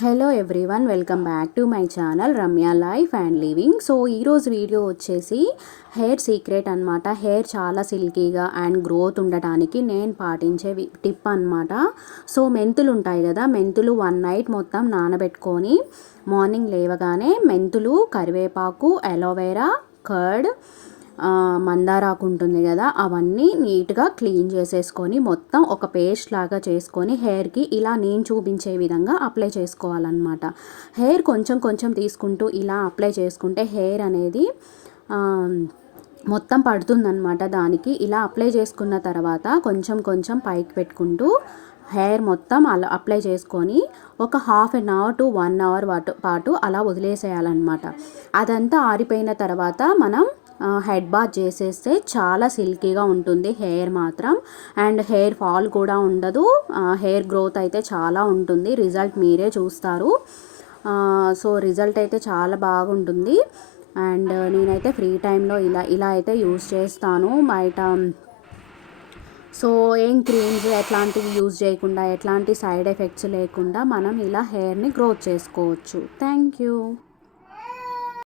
Hello everyone, welcome back to my channel Ramya life and living. So ఈరోజు video వచ్చేసి hair secret అనమాట. Hair చాలా సిల్కీగా and growth ఉండటానికి నేను పాటించే టిప్ అనమాట. సో మెంతులు ఉంటాయి కదా, మెంతులు 1 నైట్ మొత్తం నానబెట్టుకొని మార్నింగ్ లేవగానే మెంతులు, కరివేపాకు, అలోవెరా, కర్డ్, మందారాకు ఉంటుంది కదా, అవన్నీ నీట్గా క్లీన్ చేసేసుకొని మొత్తం ఒక పేస్ట్ లాగా చేసుకొని హెయిర్కి ఇలా నేను చూపించే విధంగా అప్లై చేసుకోవాలన్నమాట. హెయిర్ కొంచెం కొంచెం తీసుకుంటూ ఇలా అప్లై చేసుకుంటే హెయిర్ అనేది మొత్తం పడుతుందన్నమాట. దానికి ఇలా అప్లై చేసుకున్న తర్వాత కొంచెం కొంచెం పైకి పెట్టుకుంటూ హెయిర్ మొత్తం అలా అప్లై చేసుకొని ఒక ½ an hour to 1 hour పాటు అలా వదిలేసేయాలన్నమాట. అదంతా ఆరిపోయిన తర్వాత మనం హెడ్ బాత్ చేసేస్తే చాలా సిల్కీగా ఉంటుంది హెయిర్ మాత్రం. అండ్ హెయిర్ ఫాల్ కూడా ఉండదు. హెయిర్ గ్రోత్ అయితే చాలా ఉంటుంది. రిజల్ట్ మీరే చూస్తారు. సో రిజల్ట్ అయితే చాలా బాగుంటుంది. అండ్ నేనైతే ఫ్రీ టైంలో ఇలా అయితే యూజ్ చేస్తాను బయట. సో ఏం క్రీమ్స్ ఎట్లాంటివి యూజ్ చేయకుండా, ఎట్లాంటి సైడ్ ఎఫెక్ట్స్ లేకుండా మనం ఇలా హెయిర్ని గ్రోత్ చేసుకోవచ్చు. Thank you.